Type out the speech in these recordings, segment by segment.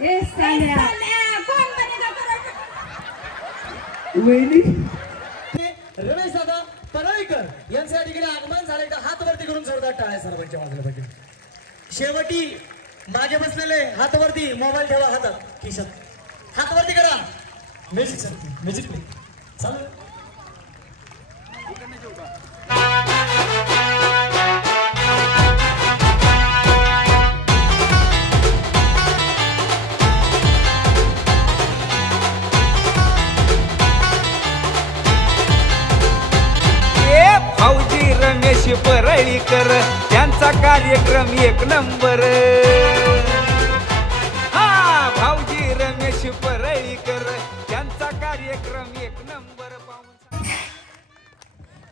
ए साल्या कोण बनेगा वहिनी रमेश दादा पराळीकर यांच्या ठिकाणी आगमन झाले तर हात वरती करून जोरदार टाळ्या सर्वांच्या वाजल्या पाहिजे. शेवटी मागे बसलेले हात वरती, मोबाईल ठेवा हातात खिशात, हात वरती करा. म्युझिक सर, म्युझिक प्ले चालू. भाऊजी रमेश परळीकर त्यांचा कार्यक्रम एक नंबर. हा भाऊजी रमेश परळीकर त्यांचा कार्यक्रम एक नंबर.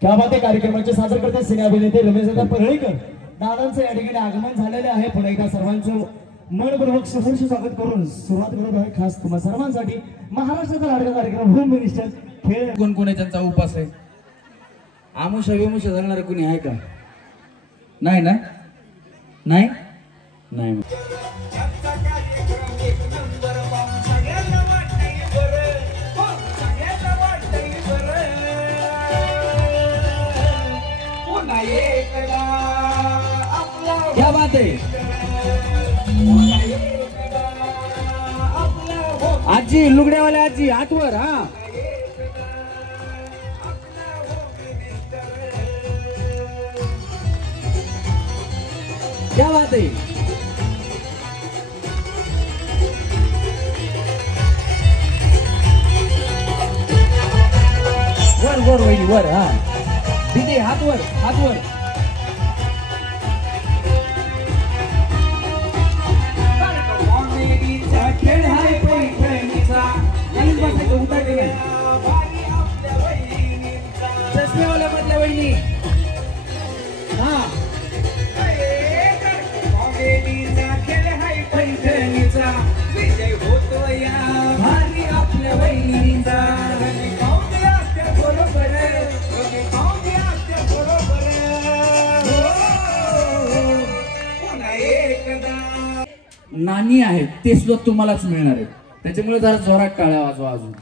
क्या बात आहे. कार्यक्रमाचे सादर करते सिने अभिनेते रमेशदादा परळीकर दादांचं या ठिकाणी आगमन झालेले आहे. पुन्हा एकदा सर्वांचं मनपूर्वक सहर्ष स्वागत करून सुरुवात करत आहे खास तुम्हा सर्वांसाठी महाराष्ट्राचा लाडका कार्यक्रम होम मिनिस्टर खेळ. कोण कोण आहे त्यांचा उपास आहे? आमुषा विमुषा घालणार कोणी आहे का? नाही ना? नाही नाही. क्या बात आहे. आजी लुगड्यावाल्या आजी आठवर. हा क्या बात है. वर वर वहिनी वर. हा तिथे हात वर, हात वर. खेळ हाय पैठणीचा. चष्मेवाल्या मधल्या वहिनी. हा खेळ हाय पैठणीचा. विजय होतो या भारी आपल्या वहिनीचा. बरोबर नानी आहेत ते सुद्धा तुम्हालाच मिळणार आहे. त्याच्यामुळे जरा जोरात टाळ्या वाजवा अजून.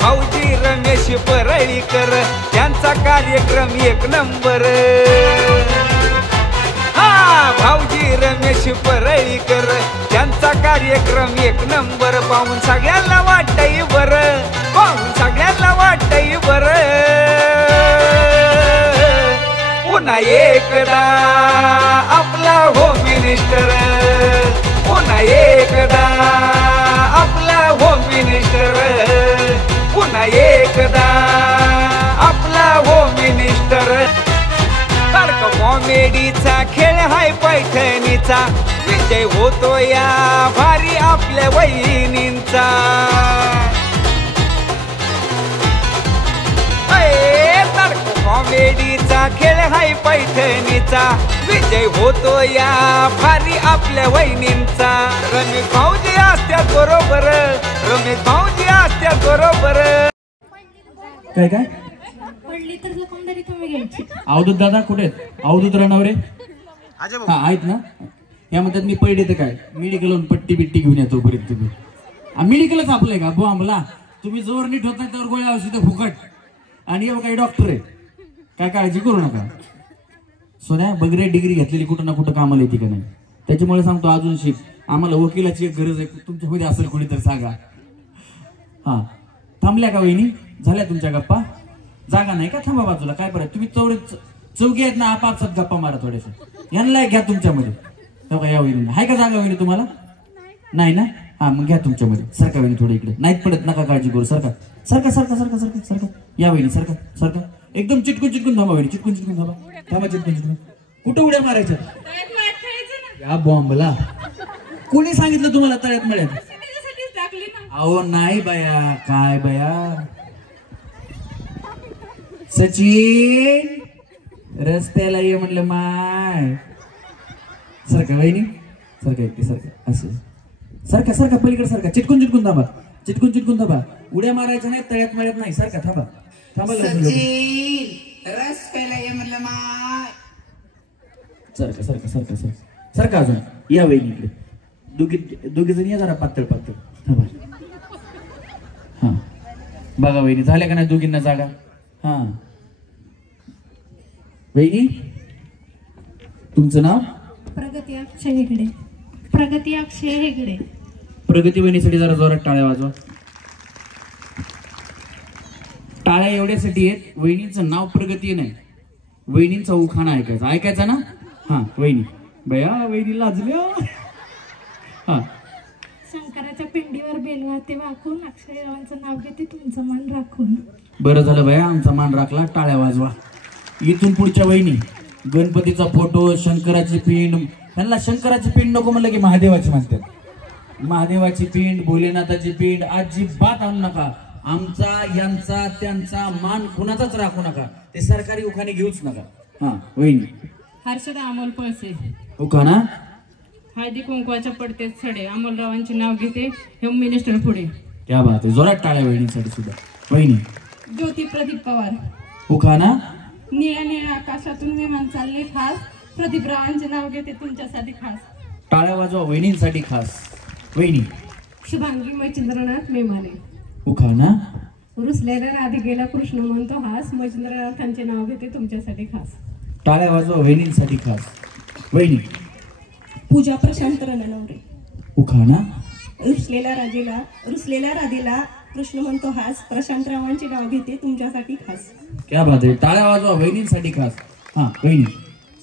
भाऊजी रमेश परळीकर त्यांचा कार्यक्रम एक नंबर. हा भाऊजी रमेश परळीकर त्यांचा कार्यक्रम एक नंबर. पाहून सगळ्यांना वाटतंय बरं, पाहून सगळ्यांना वाटतंय बरं. पुन्हा एकदा आपला होम मिनिस्टर, पुन्हा एकदा आपला होम मिनिस्टर, पुन्हा एकदा आपला होम मिनिस्टर. सारखा कॉमेडीचा खेळ हाय पैठणीचा. विजय होतो या भारी आपल्या वहिनींचा. सारखा कॉमेडीचा खेळ हाय पैठणीचा. विजय होतो या भारी आपल्या वहिनींचा. रमेश भाऊजी असत्यात बरोबर, रमेश भाऊजी असत्यात बरोबर. काय काय पडली तर दुकानदारी तुम्ही घ्यायची. अवधूत दादा कुठे आहेत? अवधूत राणावरे हा आहेत ना? या म्हणतात मी पडले तर काय मेडिकलवरून पट्टी बिट्टी घेऊन येतो पर्यंत. तुम्ही मेडिकलच आपलंय का बो आम्हाला? तुम्ही जोर नीट होत नाही त्यावर गोळ्या औषध फुकट. आणि एवढं काही डॉक्टर आहे काय, काळजी करू नका. सोन्या बगरे डिग्री घेतलेली कुठं ना कुठं कामाला येते का नाही? त्याच्यामुळे सांगतो अजून शिक. आम्हाला वकिलाची एक गरज आहे. तुमच्यामध्ये असेल कोणी तर सांगा. हा थांबल्या का वहिनी? झाल्या तुमच्या गप्पा? जागा नाही का? थांबा बाजूला. काय बरं तुम्ही चौघी आहेत ना, आपापसात गप्पा मारा थोड्याशा. यांना घ्या तुमच्यामध्ये. या वहिनी आहे का जागा वहिनी तुम्हाला? नाही ना? हा मग घ्या तुमच्यामध्ये. सरका वहिनी थोडं इकडे. नाहीत पडत नका काळजी करू. सरका सरका सरका सरका सरका सरका. या वहिनी सरका सरका. एकदम चिटकून चिटकून थांबा वहिनी. चिटकून चिटकून थांबा. थांबा चिटकून चिटकून. कुठं उड्या मारायच्या? या बॉम्बला कोणी सांगितलं तुम्हाला तळ्यात मळ्यात? अहो नाही बाया. काय बाया? सचिन रस्त्याला ये म्हणलं माय. सारखा वहिनी सारखा एकटी सारखा असं सारखा सारखा पलीकडे सारखा चिटकून चिटकून दाबा चिटकून चिटकून दाबा उड्या मारायच्या नाही तळ्यात मारत नाही सारखा थांबा थांबा रस प्यायला ये म्हणलं माय. सारखा सारखा सारखा सारखा सारखा अजून या वहिनी इकडे दोघी जण या जरा पातळ पातळ थांबा. हा बघा वहिनी झाल्या का नाही दोघींना जागा. हा वहिनी तुमचं नाव. प्रगती अक्षय हेगडे. प्रगती अक्षय हेगडे. प्रगती वहिनीसाठी जरा जोरात टाळ्या वाजवा. टाळ्या एवढ्यासाठी आहेत वहिनीचं नाव प्रगती नाही वहिनींचा उखाणा ऐकायचा ऐकायचा ना. हा वहिनी बया वहिनी लाजल्या. हा शंकराच्या पिंडीवर बेलवाते वाकून अक्षयरावांचं नाव घेते तुमचं मन राखून. बरं झालं बया आमचा मान राखला टाळ्या वाजवा. इथून पुढच्या वहिनी गणपतीचा फोटो शंकराची पिंड त्यांना शंकराची पिंड नको म्हणलं की महादेवाची म्हणतात. महादेवाची पिंड भोलेनाथाची पिंड अजिबात आणू नका. आमचा यांचा त्यांचा मान कुणाचाच राखू नका. ते सरकारी उखाणे घेऊच नका. हा वहिनी. हर्षदा अमोल पळसे. उखाणा. हळदी कुंकवाच्या पडतेच सडे अमोलरावांचे नाव घेते होम मिनिस्टर पुढे. क्या बात आहे जोरात टाळ्या वहिनीसाठी सुद्धा. वहिनी. ज्योती प्रदीप पवार. उखाणा. निळ्या निळ्या आकाशातून विमान चालले खास प्रदीप रावांचे नाव घेते तुमच्यासाठी खास. टाळ्या वाजवा वहिनींसाठी खास. वहिनी. शुभांगी मच्छिंद्रनाथ मेमाने. उखाणा. रुसलेल्या राधिकेला कृष्ण म्हणतो हास मच्छिंद्रनाथांचे नाव घेते तुमच्यासाठी खास. टाळ्या वाजवा वहिनींसाठी खास. वहिनी. पूजा प्रशांत रणनवरे. उखाणा. रुसलेल्या राधेला कृष्ण म्हणतो हास प्रशांत रावांचे नाव घेते तुमच्यासाठी खास. क्या बात आहे टाळ्या वाजवा वहिनींसाठी खास. हा वहिनी.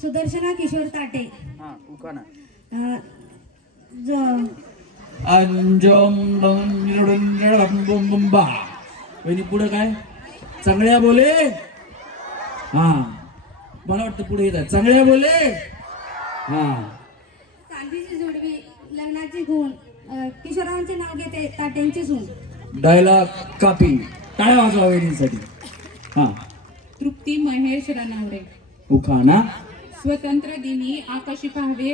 सुदर्शना किशोर ताटे. हा उखाणा. वहिनी पुढे काय चांगल्या बोले. हा मला वाटतं पुढे येतात चांगल्या बोले. हा चांदीची जोडवी लग्नाची गुण किशोरावांचे नाव घेते ताट्यांची सून. डायलॉग कापी. टाळ्या वाजवा वहिनींसाठी. हा तृप्ती महेश रणवरे. उखाणा. स्वतंत्र दिनी आकाशी पाहावे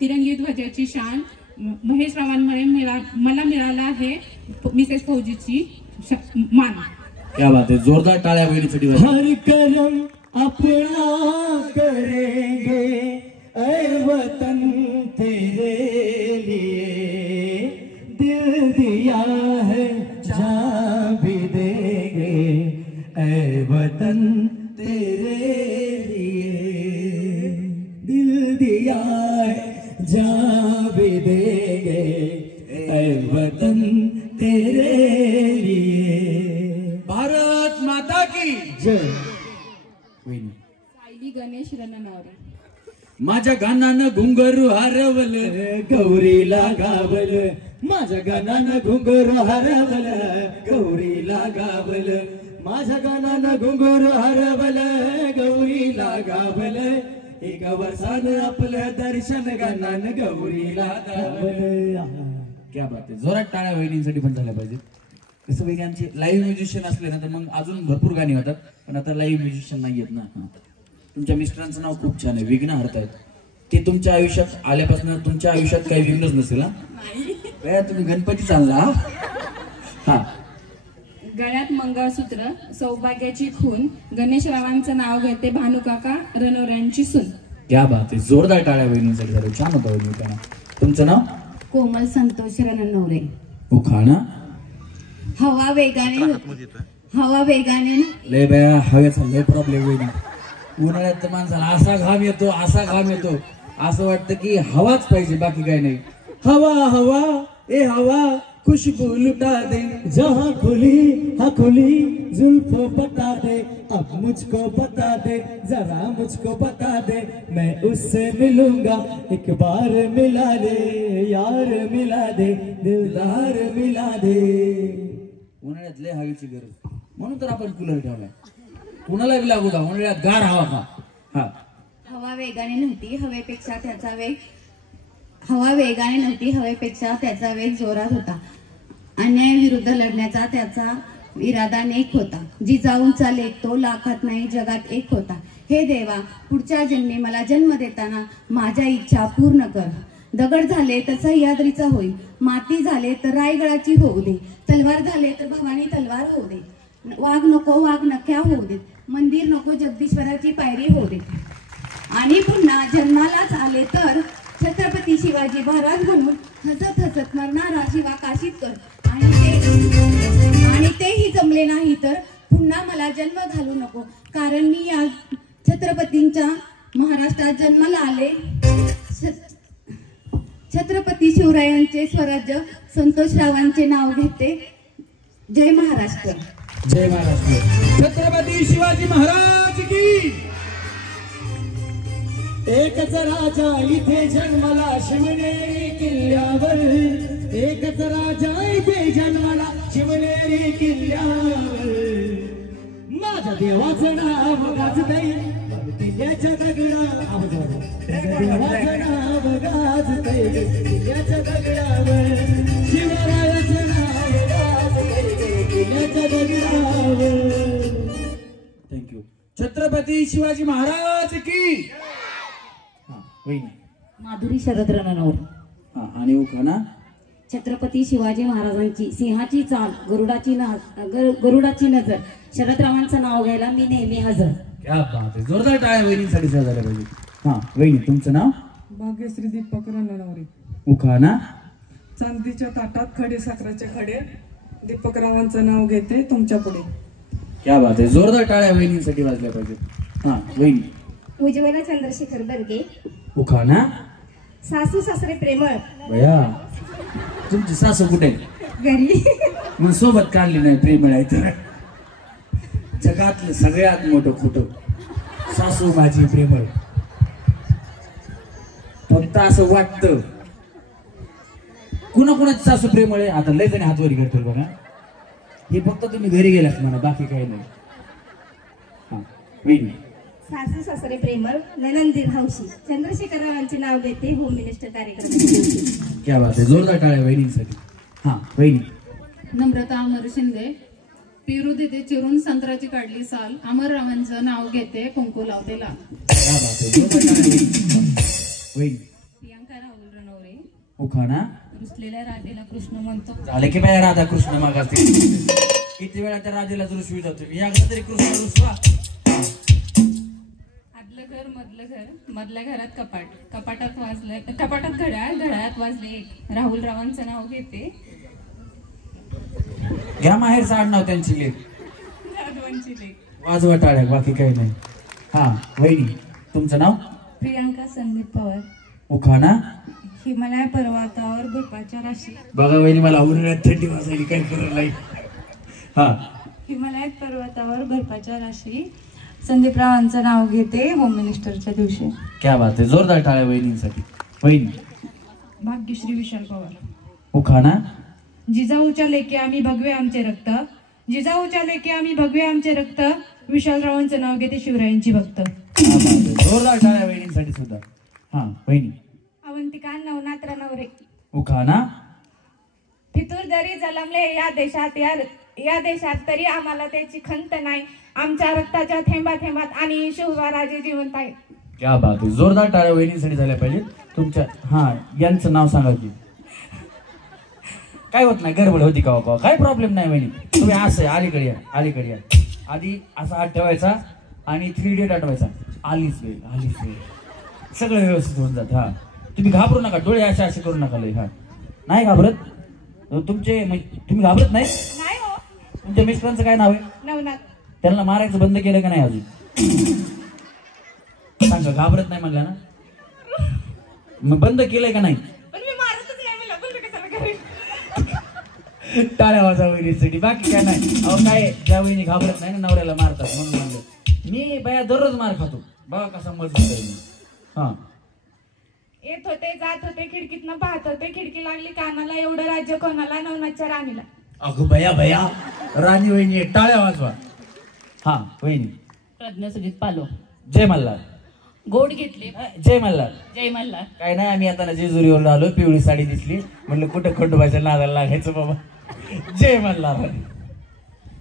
तिरंगी ध्वजाची शान महेश रावांमुळे मला मिळाला आहे मिसेस फौजीची मान. क्या बात आहे जोरदार टाळ्या वहिनीसाठी. हर करम अपना करेंगे ऐ वतन तेरे लिए दिल दिया है जान भी देंगे ऐ वतन तेरे लिए दिल दिया है जान भी देंगे ऐ वतन तेरे लिए. भारत माता की जय. वहिनी. सायली गणेश रणनवरे. माझ्या गाण्यानं घुंगरू हरवल गौरीला गावल माझ्या गाण्यानं घुंगरू हरवल गौरीला गावल माझ्या गाण्यानं घुंगरू हरवल गौरीला गावल एका वर्षानं आपलं दर्शन गाण्यानं गौरीला गावल. क्या बात आहे जोरात टाळ्या वहिनींसाठी पण झाल्या पाहिजे. कसं वहिनी आमचे लाईव्ह म्युझिशियन असले ना तर मग अजून भरपूर गाणी होतात पण आता लाईव्ह म्युझिशियन नाही आहेत ना. तुमच्या मिस्टरांचं नाव खूप छान आहे विघ्न हरतायत. ते तुमच्या आयुष्यात आल्यापासून तुमच्या आयुष्यात काही विघ्नच नसेल. हा तुम्ही गणपती चालला. हा गळ्यात मंगळसूत्र सौभाग्याची खून गणेशरावांचं नाव घेते भानुकाका रणवऱ्यांची सून. क्या बात आहे जोरदार टाळ्या वहिनींसाठी झालं छान होतं वहिनी. तुमचं नाव. कोमल संतोष रणनवरे. उखाणा. हवा वेगाने लय बया हवेचा लय प्रॉब्लेम वहिनी. उन्हाळ्यात तर माणसाला असा घाम येतो असं वाटतं की हवाच पाहिजे बाकी काही नाही. हवा हवा ए हवा खुशबू लुटा दे जहाँ खुली जुल्फो बता दे अब मुझको बता दे जरा मुझको बता दे मैं उससे मिलूंगा एक बार मिला दे यार मिला दे दिलदार मिला दे. उन्हाळ्यात लय हवेची गरज म्हणून तर आपण कूलर ठेवलाय. कुणाला बी लागू का उन्हाळ्यात गार हवा का. हा हवा वेगाने नव्हती हवेपेक्षा त्याचा वेग जोरात होता. अन्यायाविरुद्ध लढण्याचा त्याचा इरादा नेक होता, जिजाऊंचा लेख तो लाखात नाही जगात एक होता. हे देवा, पुढच्या जन्मी मला जन्म देताना माझ्या इच्छा पूर्ण कर. दगड झाले तर सह्याद्रीचा होईल, माती झाले तर रायगडाची होऊ दे, तलवार झाले तर भवानी तलवार होऊ दे, वाघ नको वाघ नख्या होऊ दे, मंदिर नको जगदीश्वराची पायरी होऊ दे. आणि पुन्हा जन्मालाच आले तर छत्रपती शिवाजी महाराज म्हणून हसत हसत मरणारा शिवा काशीत कर. आणि तेही जमले नाही तर पुन्हा मला जन्म घालू नको, कारण मी या छत्रपतींच्या महाराष्ट्रात जन्माला आले. छत्रपती शिवरायांचे स्वराज्य संतोषरावांचे नाव घेते. जय महाराष्ट्र. जय महाराष्ट्र. छत्रपती शिवाजी महाराज की. एकच राजा इथे जन्माला शिवनेरी किल्ल्यावर, एकच राजा इथे जन्माला शिवनेरी किल्ल्यावर. माझ्या देवाचं नाव गाजतंय किल्ल्याच्या दगडावर, देवाचं नाव गाजतंय किल्ल्याच्या दगडावर, शिवरायाचं नाव गाजतंय किल्ल्याच्या दगडावर. थँक्यू. छत्रपती शिवाजी महाराज की. माधुरी शरद रणनवर. आणि उखाणा. छत्रपती शिवाजी महाराजांची सिंहाची चाल, गरुडाची नजर, शरदरावांचं नाव घ्यायला मी नेहमी हजर. क्या बात आहे. जोरदार टाळ्या वहिनींसाठी झाल्या पाहिजे. हा वहिनी, तुमचं नाव. भाग्यश्री दीपक रणनवरे. उखाणा. चांदीच्या ताटात खडे साखराचे खडे, दीपकरावांचं नाव घेते तुमच्या पुढे. क्या बात आहे. जोरदार टाळ्या वहिनींसाठी वाजल्या पाहिजे. हा वहिनी. उज्ज्वला चंद्रशेखर बर्गे. उखाणा. सासू सासरे प्रेमळ. बया, तुमची सासू कुठे? घरी. मग सोबत काढली नाही प्रेमळ आहे तर. जगातलं सगळ्यात मोठं खोटं, सासू माझी प्रेमळ. फक्त असं वाटतं. कुणाकुणाची सासू प्रेमळ आहे आता लय जणी हातवरी करतो बघा. हे फक्त तुम्ही घरी गेलात म्हणा, बाकी काही नाही. हा वहिनी. सासू सासरे प्रेमळ, नैनंदिन हौशी, चंद्रशेखररावांचे नाव घेते होम मिनिस्टर कार्यक्रम. क्या बात आहे. जोरदार टाळ्या वहिनींसाठी. हा वहिनी. नम्रता अमर शिंदे. पेरू देते चिरून संत्र्याची काढली साल, अमररावांचं नाव घेते कुंकू लावते लाल. क्या बात आहे. जोरदार टाळ्या वहिनी. प्रियांका राहुल रणवरे. उखाणा. रुसलेल्या राधेला कृष्ण म्हणतो. झाले की बाया राधा कृष्ण मागास. किती वेळा त्या राधेला रुसवी जातो. या तरी कृष्ण रुसवा. घर मधलं घर, मधल्या घरात कपाट, कपाटात घड्याळ, घड्याळात वाजले एक, राहुल रावांचं नाव घेते. घ्या माहेरचं आडनाव त्यांची लेख. जाधवांची लेख. वाजवा टाळ्या, बाकी काही नाही. हा वहिनी, तुमचं नाव. प्रियांका संदीप पवार. उखाणा. हिमालय पर्वतावर बर्फाच्या राशी. बघा वहिनी, मला उन्हाळ्यात थंडी वाजायली काय करत नाही. हा. हिमालयात पर्वतावर बर्फाच्या राशी, संदीपरावांचं नाव घेते होम मिनिस्टरच्या दिवशी. क्या बात आहे. जोरदार टाळ्या वहिनींसाठी. वहिनी. भाग्यश्री विशाल पवार. उखाणा. जिजाऊच्या लेकी आम्ही भगवे आमचे रक्त, जिजाऊच्या लेकी आम्ही भगवे आमचे रक्त, विशालरावांचं नाव घेते शिवरायांची भक्त. क्या बात आहे. जोरदार टाळ्या वहिनींसाठी सुद्धा. हा वहिनी. अवंतिका नवनाथ रणवरे. उखाणा. फितूर जरी जलमले या देशात तरी आम्हाला त्याची खंत नाही, आमच्या रक्ताच्या थेंबा थेंबात आणि शिवराजे जिवंत आहेत. क्या बात आहे. जोरदार टाळ्या वहिनींसाठी झाल्या पाहिजे. तुमच्या हा यांचं नाव सांगा की. काय होत नाही, गडबड होती का बाबा? काय प्रॉब्लेम नाही वहिनी. तुम्ही असं अलीकडे या, अलीकडे या. आधी असा हात ठेवायचा आणि 3D आठवायचा. आलीच वेळ सगळं व्यवस्थित होऊन जात. हा तुम्ही घाबरू नका, डोळे असे करू नका लय. हा नाही घाबरत तुम्ही घाबरत नाही. तुमच्या मिस्टरांचं काय नाव आहे? नवनाथ. त्यांना मारायचं बंद केलं का नाही अजून? सांगा, घाबरत नाही म्हणलं ना, मग बंद केलंय का नाही? टाळ्या वाजा वहिनीसाठी, बाकी काय नाही. अहो काय, त्या वहिनी घाबरत नाही ना, नवऱ्याला मारतात म्हणून म्हणलं. मी बाया दररोज मार खातो, बघा कसा मजबूत आहे मी. हा. येत होते जात होते खिडकीतनं पाहत होते, खिडकी लागली कानाला, एवढं राज्य कोणाला? नवनाथच्या राणीला. अगं बया राणी वहिनी, टाळ्या वाजवा. हा वहिनी. प्रज्ञा सुजित पालो. जय मल्हार. गोड घेतले. जय मल्हार. जय मल्हार. काय नाही, आम्ही आता जेजुरीवर आलो, पिवळी साडी दिसली, म्हणलं कुठं खंडोबाच्या नादाला लागायचं बाबा. जय मल्हार.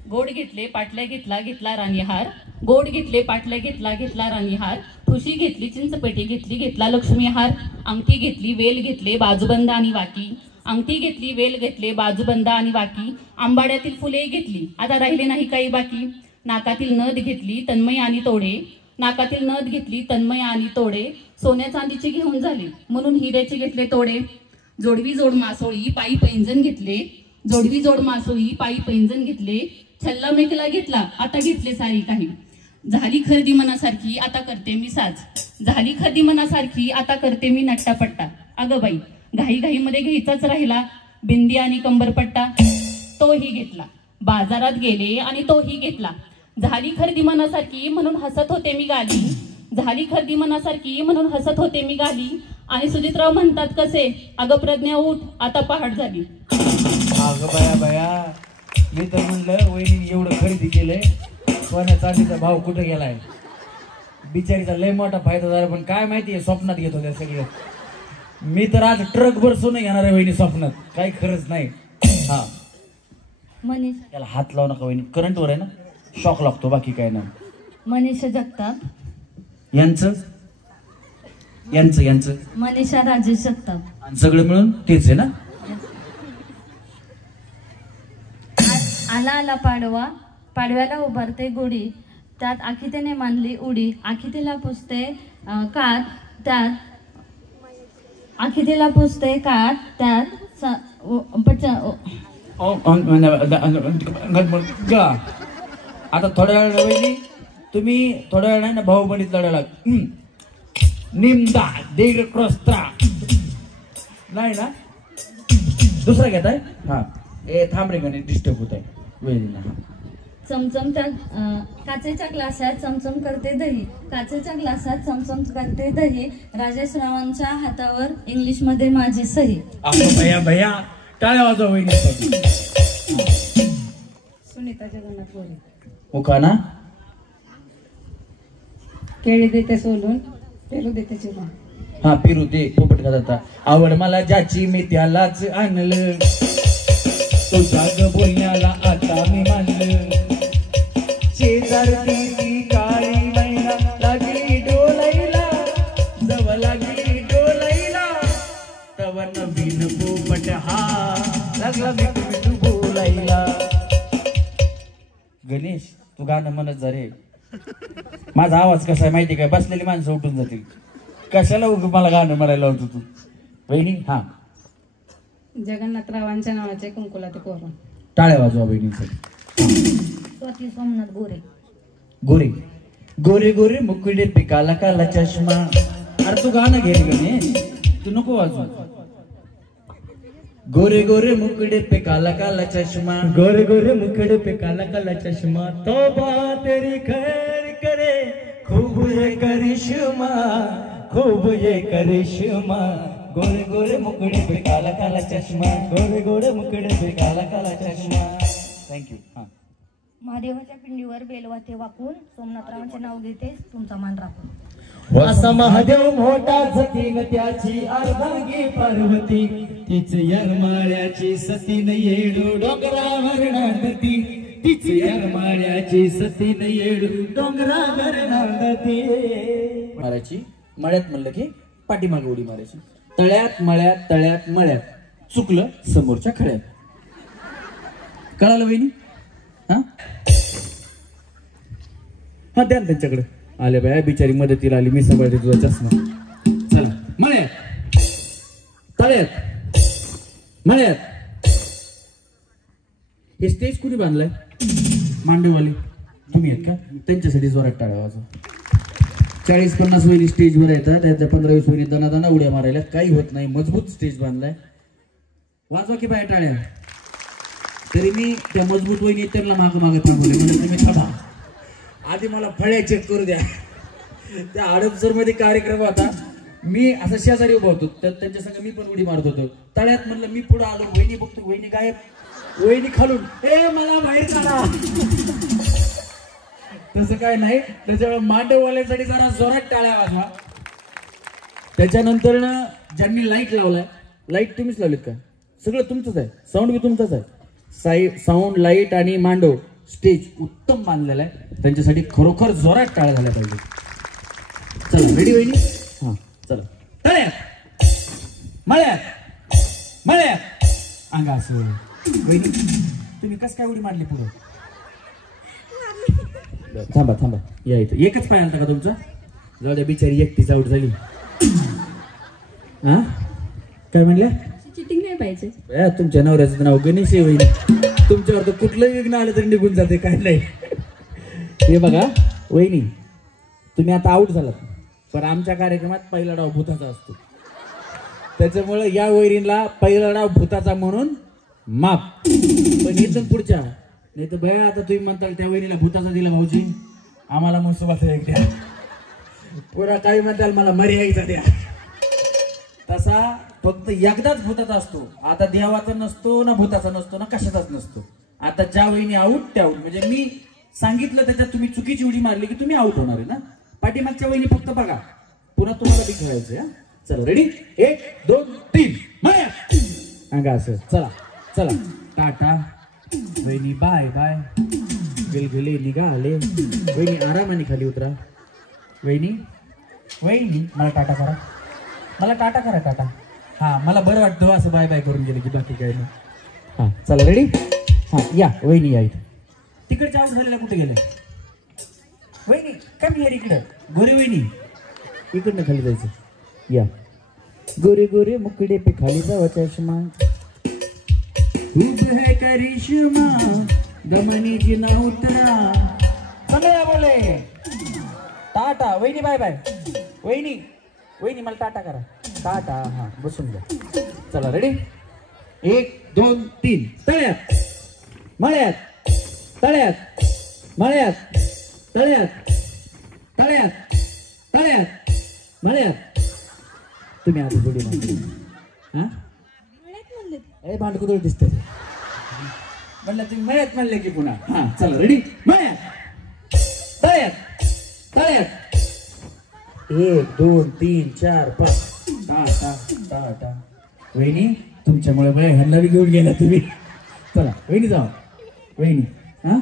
गोड घेतले पाटल्या घेतला घेतला राणीहार, गोड घेतले पाटल्या घेतला घेतला राणीहार, ठुशी घेतली चिंचपेटी घेतली घेतला लक्ष्मीहार, अंगठी घेतली वेल घेतले बाजूबंद आणि वाकी, अंगठी घेतली वेल घेतले बाजूबंद आणि वाकी, आंबाड्यातील फुले घेतली आता राहिले नाही काही बाकी, नाकातील नथ घेतली तन्मय आणि तोडे, नाकातील नथ घेतली तन्मय आणि तोडे, सोन्या चांदीची घेऊन झाली म्हणून हिऱ्याचे घेतले तोडे, जोडवी जोड मासोळी पायी पैंजण घेतले, जोडवी जोड मासोळी पायी पैंजण घेतले, छल्ला मेखला घेतला आता घेतले सारी काही, झाली खरेदी मनासारखी आता करते मी साज, झाली खरेदी मनासारखी आता करते मी नट्टापट्टा, अगं बाई घाई घाईमध्ये घ्यायचाच राहिला बिंदी आणि कंबरपट्टा, तोही घेतला बाजारात गेले आणि तोही घेतला, झाली खरेदी मनासारखी म्हणून हसत होते मी गाली, झाली खरेदी मनासारखी म्हणून हसत होते मी गाली, आणि सुजितराव म्हणतात कसे अगं प्रज्ञा उठ आता पहाट झाली. अगं बाया बाया, मी तर म्हणलं वहिनी एवढं खरेदी केलंय, सोन्या चांदीचा भाव कुठे गेलाय, बिचारीचा लय मोठा फायदा झाला, पण काय माहितीये स्वप्नात घेत होत्या सगळं. मी तर आज ट्रक भर सोनं घेणार आहे वहिनी स्वप्नात, काही खरंच नाही. हा मनीष त्याला हात लावू नका वहिनी, करंटवर आहे ना, शॉक लागतो, बाकी काय नाही. मनीषा जगताप, यांचं यांचं यांचं मनीषा राजेश जगताप, आणि सगळं मिळून तेच आहे ना. आला आला पाडवा, पाडव्याला उभारते गुढी, त्यात आखितेने मानली उडी, आखितेला पुसते कात, त्यात आखितेला पुसते कात, त्यात आता थोड्या वेळ वहिनी तुम्ही थोड्या वेळ नाही ना भाऊबंदीत लढायला निमदा दीड क्रोस्त्रा नाही ना, दुसरा घेताय. हा ए थांब रे गणे, डिस्टर्ब होत आहे वहिनीला. चमचम त्या काचेच्या ग्लासात चमचम करते दही, काचेच्या ग्लासात चमचम करते दही, राजेश रावांच्या हातावर इंग्लिश मध्ये माझी सही. भैया भैया टाळ्या वाजवा वहिनीसाठी. सुनीता जगन्नाथ बोले. मुखाना केळी देते सोलून पेरू देते चिरून. हा पिरू दे पोपट खाता, आवड मला ज्याची मी त्यालाच आणलं, तुझ्या ग बोलण्याला आता मी मानलं, शेजारची काळी मैना लागली डोलाईला, जव लागली डोलाईला, तव नवीन पोपट हा लागला मिठू बोलायला. गणेश तू गाणं म्हणत जा रे, माझा आवाज कसा आहे माहिती काय, बसलेली माणसं उठून जातील, कशाला मला गाणं म्हणायला होतं तू वहिनी. हा जगन्नाथरावांच्या नावाचे कुंकुला ते कोरून. टाळ्या वाजवा बहिणीसाठी. स्वाती सोमनाथ गोरे. गोरे गोरे गोरे मुकुडे पे काला काला चष्मा. अरे तू गाणं घे गणेश, तू नको वाजवा. गोरे गोरे मुकुडे पे काला काला चष्मा, गोरे गोरे मुकुडे पे काला काला चष्मा, तौबा तेरी खैर करे खूब ये करिश्मा, खूब ये करिश्मा, गोरे गोरे मुकुडे पे काला काला चष्मा, गोरे गोरे मुकुडे पे काला काला चष्मा. थँक्यू. हा महादेवाच्या पिंडीवर बेलवाते वाकून सोमनाथरावांचे नाव घेते तुमचा मान राखून. वासा महादेव मोठा जतीन त्याची अर्धांगी पार्वती, तीच यरमाळ्याची सतीन येडू डोंगरावर नांदती, तीच यरमाळ्याची सतीन येडू डोंगरावर नांदती. मारायची मळ्यात म्हणलं की पाठीमागे उडी मारायची, तळ्यात मळ्यात तळ्यात मळ्यात, चुकलं समोरच्या खड्यात. कळालं वहिनी. हा हा द्या त्यांच्याकडे. आले बाया बिचारी मदतीला आली, मी सांभाळते तुझा चष्मा. चला मळ्यात तळ्यात मळ्यात. हे स्टेज कुणी बांधलाय, मांडववाले तुम्ही आहेत का, त्यांच्यासाठी जोरात टाळ्या वाजवा. 40-50 वहिनी स्टेजवर येतात, त्याच्या 15-20 वहिनी दणादणा उड्या मारायला, काही होत नाही, मजबूत स्टेज बांधलाय. वाजवा की बाया टाळ्या. तरी मी त्या मजबूत वहिनी त्यांना मागं मागं थांबवले, म्हणजे तुम्ही थांबा, आधी मला फळ्या चेक करू द्या. त्या हडपसर मध्ये कार्यक्रम होता, मी असं शेजारी उभा होतो, त्यांच्या संग मी पण उडी मारत होतो. तळ्यात म्हणलं मी पुढे आलो, वहिनी बघतो, वहिनी गायब, वहिनी खालून ए मला बाहेर काढा. तसं काय नाही, त्याच्यामुळे मांडववाल्यांसाठी जरा जोरात टाळ्या वाजवा. त्याच्यानंतर ज्यांनी लाईट लावलाय, लाईट तुम्हीच लावलीत का, सगळं तुमचंच आहे, साऊंड बी तुमचंच आहे, साऊंड लाईट आणि मांडव स्टेज उत्तम बांधलेला आहे, त्यांच्यासाठी खरोखर जोरात टाळ्या झाल्या पाहिजे. चला रेडी वहिनी? हा चला. तळ्यात मळ्यात मळ्यात अंगा असं. वहिनी तुम्ही कस काय उडी मारली पुढे? थांबा थांबा या इथं. एकच पाय आणता का तुमचा? जाऊ द्या, बिचारी एकटीच आउट झाली. हा काय म्हणल्या? चिटिंग नाही पाहिजे. तुमच्या नवऱ्याचं नाव गणेश आहे वहिनी, तुमच्यावर तर कुठलं विघ्न आलं तरी निघून जाते, काय नाही. हे बघा वहिनी, तुम्ही आता आउट झालात, पण आमच्या कार्यक्रमात पहिला डाव भूताचा असतो, त्याच्यामुळे या वहिनीला पहिला डाव भूताचा म्हणून माफ. पण इथून पुढच्या नाही तर बया आता तुम्ही म्हणताल त्या वहिनीला भूताचा दिला भाऊजी, आम्हाला मुसुबाचा एक द्या, पुरा काही म्हणताल मला मर्याईचा द्या. तसा फक्त एकदाच भूताचा असतो. आता देवाचा नसतो ना, भूताचा नसतो ना, कशाचाच नसतो. आता ज्या वहिनी आऊट त्या आऊट, म्हणजे मी सांगितलं त्याच्यात तुम्ही चुकीची उडी मारली की तुम्ही आऊट होणार आहे ना. पाठीमागच्या वहिनी फक्त बघा, पुन्हा तुम्हाला बी खेळायचंय. चला रेडी? 1 2 3 अंगा असं. चला चला. टाटा वहिनी, बाय बाय. गेले निघाले. वहिनी आरामाने खाली उतरा. वहिनी वहिनी मला टाटा करा, मला टाटा करा. टाटा. हा मला बरं वाटतं असं बाय बाय करून गेले की, बाकी काय नाही. हा चला रेडी? हा या वहिनी या इथं. तिकडच्या आऊट झालेला कुठे गेलं? वहिनी कमी यार इकडं. गोरे वहिनी इकडनं खाली जायचं. या गोरे गोरे मुकड़े पे खाली जावा चष्मा, खूप है करिश्मा, दमनी जी ना उतरा. सगळ्या बोले टाटा. वहिनी बाय बाय. वहिनी वहिनी मला टाटा करा. टाटा. हा बसून घ्या. चला रेडी? 1 2 3 तळ्यात मळ्यात तळ्यात मळ्यात तळ्यात तळ्यात तळ्यात मळ्यात. तुम्ही आता जोडी मांडली. हा भांडकुदळ दिसते म्हणलं, तुम्ही मळ्यात म्हणले की पुन्हा. हा चला रेडी? मळ्यात तळ्यात तळ्यात. 1 2 3 4 5 टाटा टाटा. वहिनी तुमच्यामुळे बळे हल्ला भी घेऊन गेला तुम्ही. चला वहिनी जाओ. वहिनी हाँ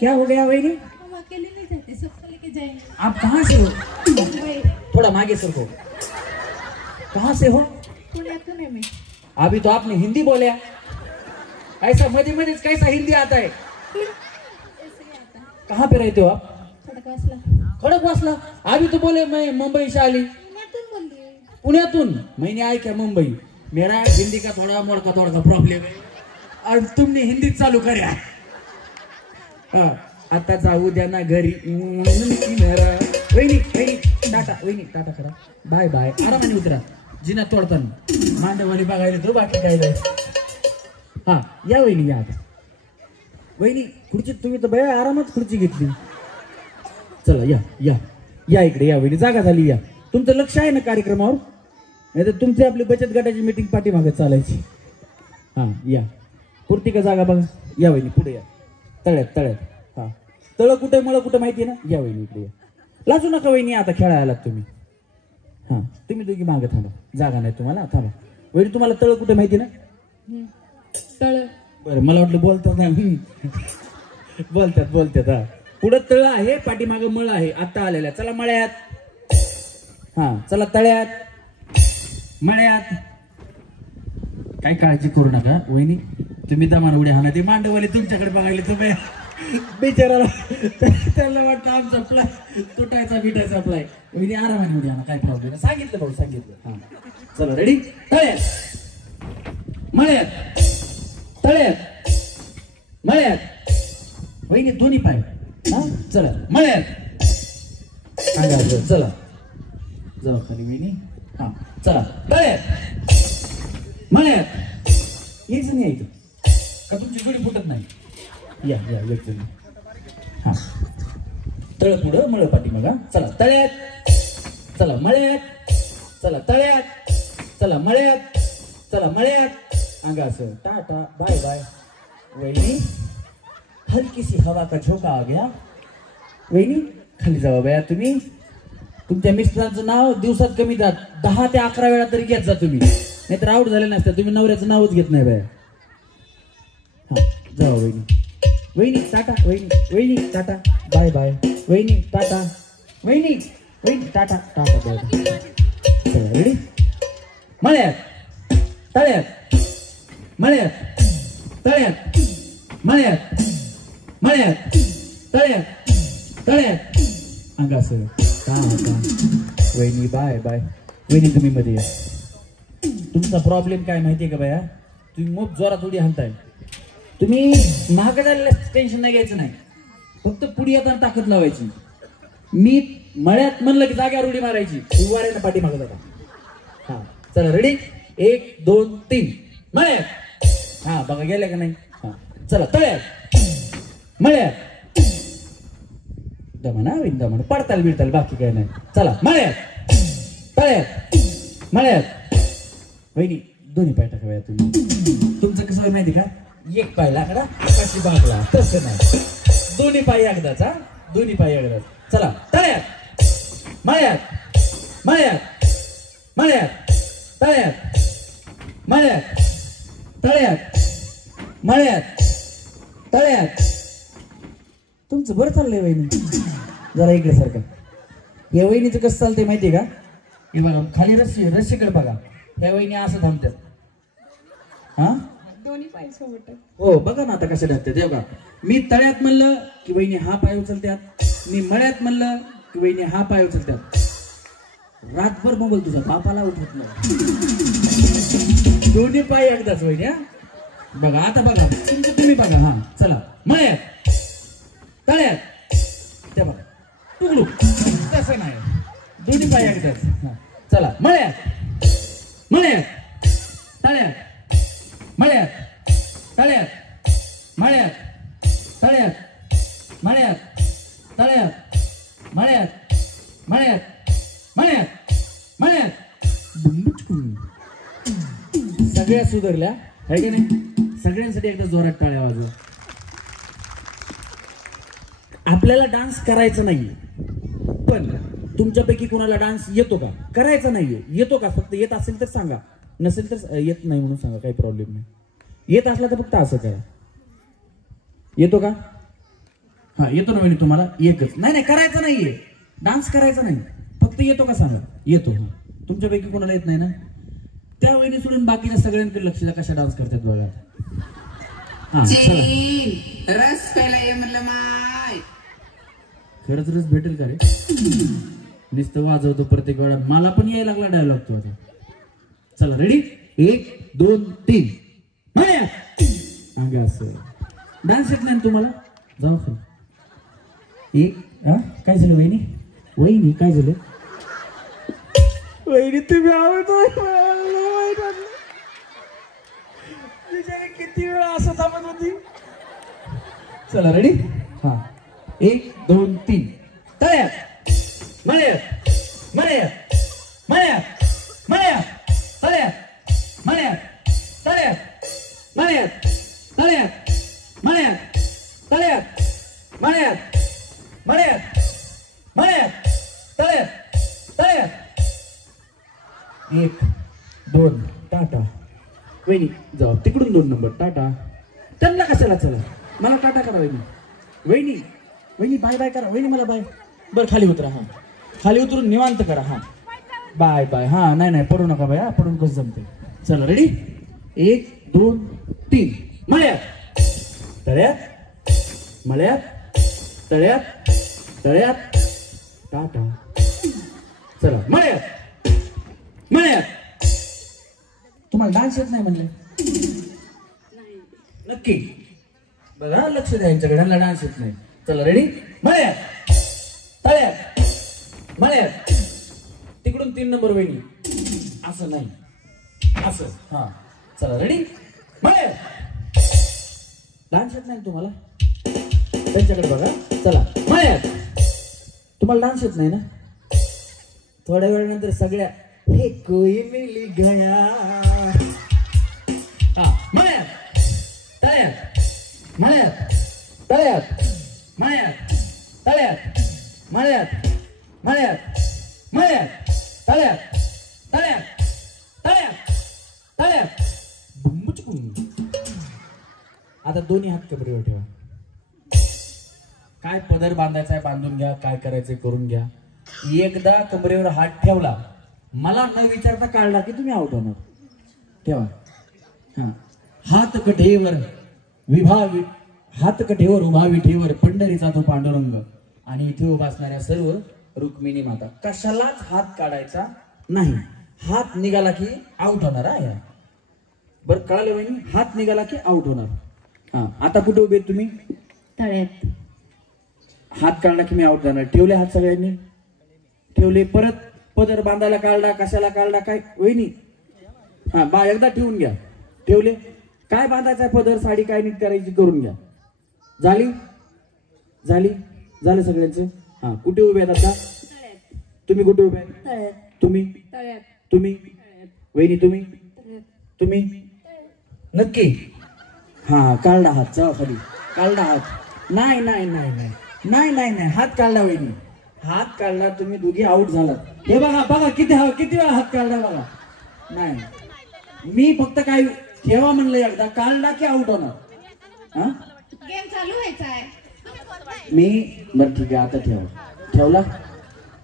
क्या हो गया वहिनी? हम अकेले नहीं जाते, सबको लेके जाएंगे. आप कहाँ से हो? थोड़ा आगे सरको. कहाँ से हो? पुण्यातून है मैं. अभी तो आपने हिंदी बोला, ऐसा मजे मजे कैसा हिंदी आता है? कहाँ पे रहते हो आप? खडकवासला. अभी तो बोले मैं मुंबई से आली. पुण्यातून. मैंने आया क्या मुंबई. मेरा हिंदी का थोड़ा मोड़का तोड़का प्रॉब्लेम है और तुमने हिंदी चालू करा. आता जाऊ द्या ना घरी. वहिनी वहिनी टाटा. वहिनी टाटा करा. Bye bye. आरामाने उतरा. जिना तोडताना मांडवाली बघायला तो, बाकी काय नाही. हा या वहिनी या आता. वहिनी खुर्ची तुम्ही तर बया आरामात खुर्ची घेतली. चला या या या इकडे या वहिनी. जागा झाली. या तुमचं लक्ष आहे ना कार्यक्रमावर? नाही तर तुमची आपली बचत गटाची मीटिंग पाठीमागे चालायची. हा या पुरती का जागा बघा. या वहिनी पुढे या. तळ्यात तळ्यात. हा तळ कुठे मळ कुठे माहिती आहे ना? या वहिनी इकडे या. लाजू नका वहिनी, आता खेळायला आलात तुम्ही. हा तुम्ही दोघी मागे थांबा, जागा नाही तुम्हाला. थांबा. वहिनी तुम्हाला तळ कुठे माहिती ना? तळ. बरं मला वाटलं बोलतात ना. बोलतात बोलतात. हा पुढं तळ आहे, पाठीमागं मळ आहे. आता आलेल्या. चला मळ्यात. हा चला तळ्यात मळ्यात. काय काळजी करू नका वहिनी, तुम्ही दमान उड्या हाना. ते मांडवाले तुमच्याकडे बघायला तुम्ही बिचाराला त्याला वाटतं आमचा प्लाय तुटायचा बिटायचा प्लाय. वहिनी आरामाने उड्या हाना, काय प्रॉब्लेम नाही. सांगितलं भाऊ सांगितलं. हा चला रेडी? तळ्यात मळ्यात तळ्यात मळ्यात. वहिनी दोन्ही पाय. हा चला मळ्यात. चला जाऊ खाली वहिनी. हा चला तळ्यात मळ्यात. एक जण यायचं का तुमची जोडी फुटत नाही? या या एक जण. हा तळ पुढं मळ पाठी मग. चला तळ्यात. चला मळ्यात. चला तळ्यात. चला मळ्यात. चला मळ्यात. अंगा असं. Tata bye bye. वहिनी हलकी सी हवा का झोका आ गया. वहिनी खाली जावा बया तुम्ही. तुमच्या मिस्टरांचं नाव दिवसात कमी 10 ते 11 वेळा तरी घेत जा तुम्ही, नाहीतर आउट झाले नसते. तुम्ही नवऱ्याचं नावच घेत नाही बाया. हा जावा वहिनी. वहिनी टाटा, वहिनी टाटा, बाय बाय, वहिनी टाटा, वहिनी टाटा टाटा बाय. चला रेडी. मळ्यात तळ्यात, मळ्यात तळ्यात, मळ्यात मळ्यात तळ्यात, तळ्यात अंगासह टाटा. वहिनी बाय बाय. वहिनी तुम्ही मध्ये या. तुमचा प्रॉब्लेम काय माहितीये का बाया? तुम्ही मोठ जोरात उडी हाणताय. तुम्ही महाग झालेलं टेन्शन नाही घ्यायचं नाही, फक्त पुढे येताना ताकद लावायची. मी मळ्यात म्हणलं की जाग्यावर उडी मारायची, वाऱ्यानं पाठी मागत होता. हा चला रेडी. 1 2 3 मळ्यात. हा बघा गेल्या का नाही? हा चला तळ्यात, मळ्यात दमना दमन पडताल बिडताल बाकी काय नाही. चला मळ्यात तळ्यात, मळ्यात. वहिनी दोन्ही पाय टाकाव्या तुम्ही. तुमचं कसं आहे माहिती का? एक पाय लाकडा कशी बागला तसं नाही, दोन्ही पाय एकदाच. हा दोन्ही पाय एकदाच. चला तळ्यात, मळ्यात, मळ्यात, मळ्यात तळ्यात, मळ्यात तळ्यात, मळ्यात तळ्यात. तुमचं बरं चाललंय वहिनी. जरा इकडे सारखं. या वहिनीचं कसं चालतंय माहितीये का? हे बघा खाली रस्सीकडे बघा. ह्या वहिनी असं थांबतात. हा दोन्ही पाय सोबत. हो बघा ना आता कशा टाकतात. हे बघा मी तळ्यात म्हणलं की वहिनी हा पाय उचलतात, मी मळ्यात म्हणलं की वहिनी हा पाय उचलतात. रातभर मोबाईल तुझा बापाला उठवत नाही. दोन्ही पाय एकदाच वहिनी. हा बघा आता बघा तुमचं तुम्ही बघा. हा चला मळ्यात तळ्यात. त्या बघा टुकलू तसं नाही, दोन्ही पाय एकदाच. हा चला मळ्यात, मळ्यात तळ्यात, मळ्यात तळ्यात, मळ्यात तळ्यात, मळ्यात तळ्यात, मळ्यात, मळ्यात, मळ्यात, मळ्यात. सगळ्या सुधारल्या आहे की नाही? सगळ्यांसाठी एकदा जोरात टाळ्या वाजवा. आपल्याला डान्स करायचा नाहीये, पण तुमच्यापैकी कोणाला डान्स येतो का? करायचा नाहीये, येतो का? फक्त येत असेल तर सांगा, नसेल तर येत नाही म्हणून सांगा, काही प्रॉब्लेम नाही. येत असला तर फक्त असं करा. येतो का? हा येतो ना वहिनी तुम्हाला? एकच नाही करायचं नाहीये, डान्स करायचा नाही, फक्त येतो का सांगा. येतो. हा तुमच्यापैकी कोणाला येत नाही ना? त्या वहिनी सोडून बाकीच्या सगळ्यांकडे लक्ष द्या कशा डान्स करतात बघा. हा चला. रस प्यायला ये म्हणलं माय. खरंच रस भेटेल का रे? नुसतं वाजवतो प्रत्येक वेळा. मला पण यायला लागला डायलॉग तो आता. चला रेडी. 1 2 3 अंगा असं. डान्स येत नाही तुम्हाला? जाऊ खाली. एक काय झालं वहिनी? वहिनी काय झालं? वहिनी तुम्ही आवडतो. किती वेळा असं थांबत होती. चला रेडी. हा 1 2 3 तळ्यात, मळ्यात, मळ्यात, मळ्यात, मळ्यात तळ्यात, मळ्यात तळ्यात, मळ्यात तळ्यात, मळ्यात तळ्यात, मळ्यात, मळ्यात, मळ्यात तळ्यात, तळ्यात. 1 2 टाटा. वहिनी जाऊ तिकडून 2 नंबर टाटा. त्यांना कशाला? चला मला टाटा करा वहिनी. वहिनी वहिनी बाय बाय करा. वहिनी मला बाय. बरं खाली उतरा. हा खाली उतरून निवांत करा. हा बाय बाय. हा नाही पडू नका बाय. हा पडून कसं जमते. चला रेडी. 1 2 3 मळ्यात तळ्यात, मळ्यात तळ्यात, तळ्यात टाटा. चला मळ्यात, मळ्यात. तुम्हाला डान्स येत नाही म्हणले? नक्की बघा लक्ष द्या यांच्याकडे. डान्स येत नाही. चला रेडी. मळ्यात तळ्यात, मळ्यात. तिकडून 3 नंबर वहिनी. असं नाही, असं. हा चला रेडी. मळ्यात. डान्स येत नाही तुम्हाला? त्यांच्याकडे बघा. चला मळ्यात. तुम्हाला डान्स येत नाही ना? थोड्या वेळानंतर सगळ्या हे कोई मिल गया. हा मळ्यात तळ्यात, मळ्यात तळ्यात, मळ्यात तळ्यात, मळ्यात, मळ्यात, मळ्यात तळ्यात, तळ्यात, तळ्यात, तळ्यात. आता दोन्ही हात कपड्यावर ठेवा. काय पदर बांधायचा आहे बांधून घ्या, काय करायचंय करून घ्या. एकदा कमरेवर हात ठेवला, मला न विचारता काढला की तुम्ही आउट होणार. ठेवा. हा, हात कठेवर हात कठेवर उभा विठेवर पंढरीचा तो पांडुरंग आणि इथे उभा असणाऱ्या सर्व रुक्मिणी माता. कशालाच हात काढायचा नाही. हात निघाला की आउट होणार आहे. बरं कळालं वहिनी? हात निघाला की आउट होणार. हा, आता कुठे उभे तुम्ही? तळ्यात. हात काढला की मी आउट जाणार. ठेवले हात सगळ्यांनी? ठेवले. परत पदर बांधायला काढला, कशाला काढला काय वहिनी? हा, एकदा ठेवून घ्या. ठेवले. काय बांधायचा पदर, साडी काय नीट करायची करून घ्या. झाली झाली झालं सगळ्यांचं. हा, कुठे उभे आहेत आता? तुम्ही कुठे उभे आहे? तुम्ही तुम्ही वहिनी तुम्ही तुम्ही नक्की? हा, काढला हात. जावा खाली. काढला हात. नाही नाही नाही नाही नाही नाही नाही हात काढला वहिनी. हात काढला, तुम्ही दोघी आउट झालात. हे बघा बघा किती वेळा हात काढला बघा. नाही, मी फक्त काय ठेवा म्हणलं, एकदा काढला की आउट होणार. हा, गेम चालू व्हायचा आहे. मी बरं ठीक आहे आता ठेवा. ठेवला.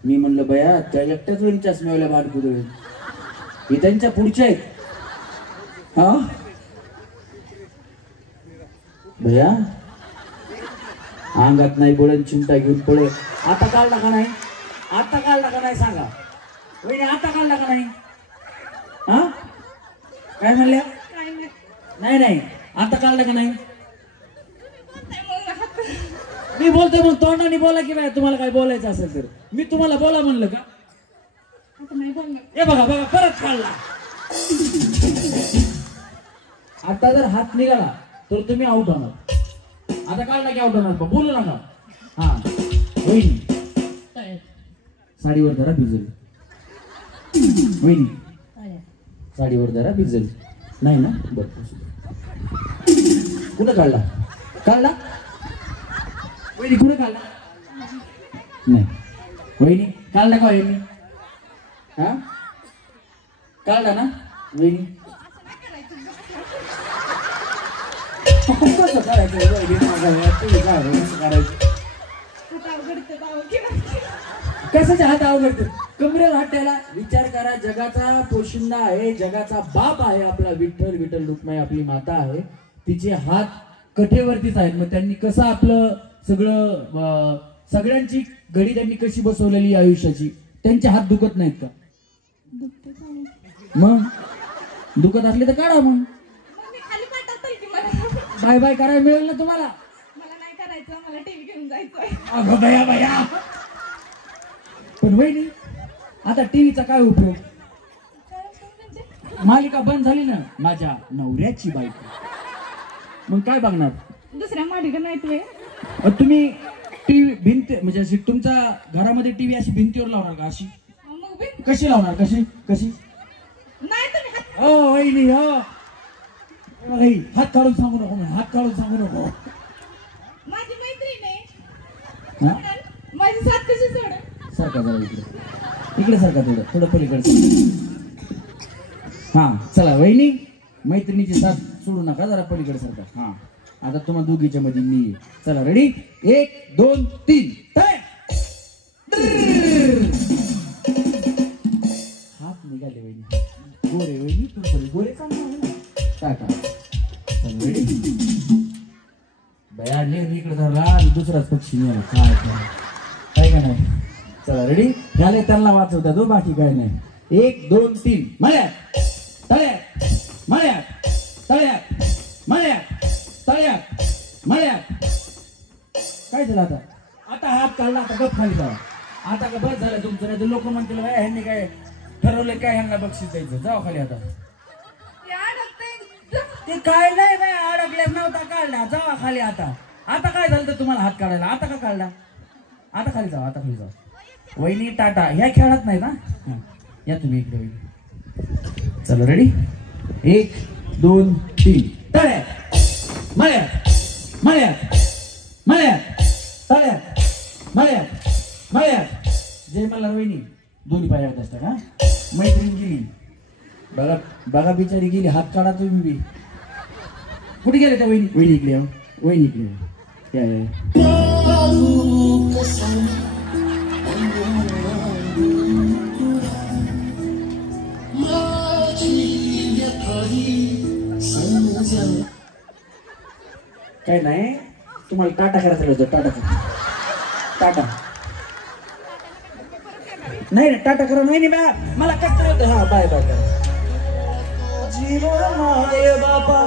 मी म्हणलं बया त्या एकट्याच वेळी चष्म्यावल्या भाडकुदळ हे त्यांच्या पुढच्या आहेत. हा भैया अंगात नाही बोळण चिमटा घेऊन पळे. आता काढला का नाही? आता काढला का नाही सांगा वहिनी? आता काढला का नाही? हा, काय म्हणल्या? नाही नाही आता काढला का नाही? मी बोलतोय मग तोंडाने बोला की नाही. तुम्हाला काय बोलायचं असेल तर मी तुम्हाला बोला म्हणलं का? हे बघा बघा परत काढला. आता जर हात निघाला तर तुम्ही आउट होणार. आता काढला की आउट होणार. बोलू नका. हा वहिनी साडीवर जरा भिजल. वहिनी साडीवर जरा भिजल. नाही ना? बरं कुठं काढला? काढला वहिनी? कुठं काढला? नाही वहिनी काढला का वहिनी? हा काढला ना वहिनी? कसं कशाच्या हात अवघडत? कमरेवर हात ठेवला. विचार करा, जगाचा पोशिंदा आहे, जगाचा बाप आहे आपला विठ्ठल. विठ्ठल रुक्माई आपली माता आहे. तिचे हात कठेवरतीच आहेत. मग त्यांनी कसं आपलं सगळं सगळ्यांची घडी त्यांनी कशी बसवलेली आयुष्याची. त्यांचे हात दुखत नाहीत का? मग दुखत असले तर काढा. मग बाय बाय करायला मिळेल ना तुम्हाला? मला नाही करायचं, मला टीव्ही घेऊन जायचंय. अगं बया बया. पण वहिनी आता टीव्हीचा काय उपयोग? मालिका बंद झाली ना माझ्या नवऱ्याची बायको. मग काय बघणार? दुसऱ्या मालिका नाहीत वे. तुम्ही टीव्ही भिंत म्हणजे अशी तुमच्या घरामध्ये टीव्ही अशी भिंतीवर लावणार का? अशी कशी लावणार? कशी कशी? नाही तुम्ही हो वहिनी हो. हात काढून सांगू नको. हात काढून सांगू नको. माझी मैत्रीण आहे. माझी साथ कशी सोड? सारखा जरा इकडे इकडे सारखा थोडं पलीकडे. हा चला वहिनी मैत्रिणीची साथ सोडू नका, जरा पलीकडे सारखा. हा आता तुम्हाला दोघीच्या मध्ये मी. चला रेडी? 1 2 3 हात निघाले वहिनी. गोरे वहिनी तुमचे गोरे चांगले टाका. चला रेडी? बया नेहमी इकडे धरला दुसराच पक्षी नाही काय का नाही. चला रेडी? झाले त्यांना वाचवतात हो, बाकी काय नाही. 1 2 3 मळ्यात तळ्यात मळ्यात तळ्यात मळ्यात तळ्यात मळ्यात. काय झालं आता? आता हात काढला. आता गप खाली जावा. आता का बस झालं तुमचं. नाही तर लोक म्हणतील ह्यांनी काय ठरवलं काय ह्यांना बक्षीस द्यायचं. जावा खाली आता. ते काय नाही काय अडकल्यास नव्हता काढला. जावा खाली आता. आता काय झालं तर तुम्हाला हात काढायला? आता का काढला? आता खाली जावा. आता खाली जावा. वहिनी टाटा ह्या खेळात नाही ना. या तुम्ही इकडे वहिनी. चला रेडी? 1 2 3 तळ्यात मळ्यात मळ्यात मळ्यात तळ्यात मळ्यात मळ्यात. जय मला वहिनी दोन्ही पायात असतात. हा मैत्रीण गेली बघा बघा बिचारी गेली. हात काढा तुम्ही बी. कुठे गेले त्या वहिनी? वहिनी इकडे वहिनी इकडे. काय नाही तुम्हाला टाटा करायचं होतं. टाटा नाही ना, टाटा करा. नाही बा मला कट होतं. हा बाय बाय करा. जीवन माय बापा